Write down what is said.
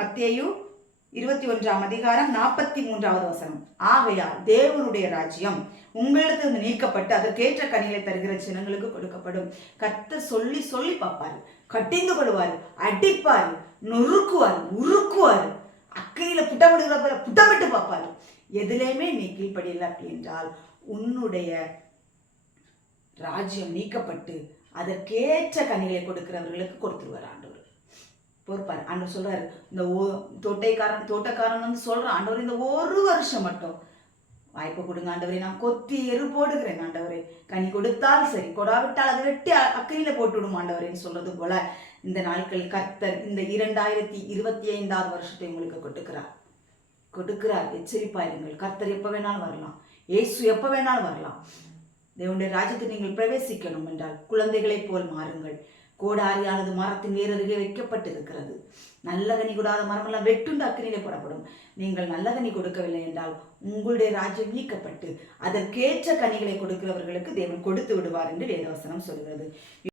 மத்தேயு 21:43 ஆகையால் தேவனுடைய ராஜ்யம் உங்களிடத்திலிருந்து நீக்கப்பட்டு அதற்கேற்ற கனிகளை தருகிற ஜனங்களுக்கு கொடுக்கப்படும். கர்த்தர் சொல்லி சொல்லி பார்ப்பாரு, கட்டிந்து கொள்வாரு, அடிப்பாரு, நொறுக்குவாரு, உருக்குவாரு, அக்கையில புட்டமிடுகிற புட்டமிட்டு பார்ப்பாரு. எதுலையுமே நீ கீழ்ப்படியல அப்படி என்றால் உன்னுடைய ராஜ்யம் நீக்கப்பட்டு அதற்கேற்ற கனிகளை கொடுக்கிறவர்களுக்கு கொடுத்துருவார் ஆண்டவர். பொறுப்பாரு. ஆண்டவர் சொல்றாரு, இந்த தோட்டக்காரன் வந்து சொல்றான், ஆண்டவர் இந்த ஒரு வருஷம் மட்டும் வாய்ப்பு கொடுங்க ஆண்டவரே, நான் கொத்தி எரு போடுகிறேன் ஆண்டவரே, கனி கொடுத்தால் சரி, கொடாவிட்டால் அதை வெட்டி அக்கறையில போட்டு விடும் ஆண்டவரேன்னு சொல்றது போல இந்த நாட்கள் கர்த்தர் இந்த 2025 வருஷத்தை உங்களுக்கு கொடுக்கிறார். எச்சரிப்பாயிருங்கள். கர்த்தர் எப்ப வேணாலும் வரலாம், இயேசு எப்ப வேணாலும் வரலாம். தேவனுடைய ராஜ்யத்தை நீங்கள் பிரவேசிக்கணும் என்றால் குழந்தைகளைப் போல் மாறுங்கள். கோடாரியானது மரத்தின் வேறருகே வைக்கப்பட்டிருக்கிறது. நல்ல கனி கூடாத மரமெல்லாம் வெட்டுண்டு அக்கினியிலே போடப்படும். நீங்கள் நல்ல கனி கொடுக்கவில்லை என்றால் உங்களுடைய ராஜ்யம் நீக்கப்பட்டு அதற்கேற்ற கனிகளை கொடுக்கிறவர்களுக்கு தேவன் கொடுத்து விடுவார் என்று வேதவசனம் சொல்கிறது.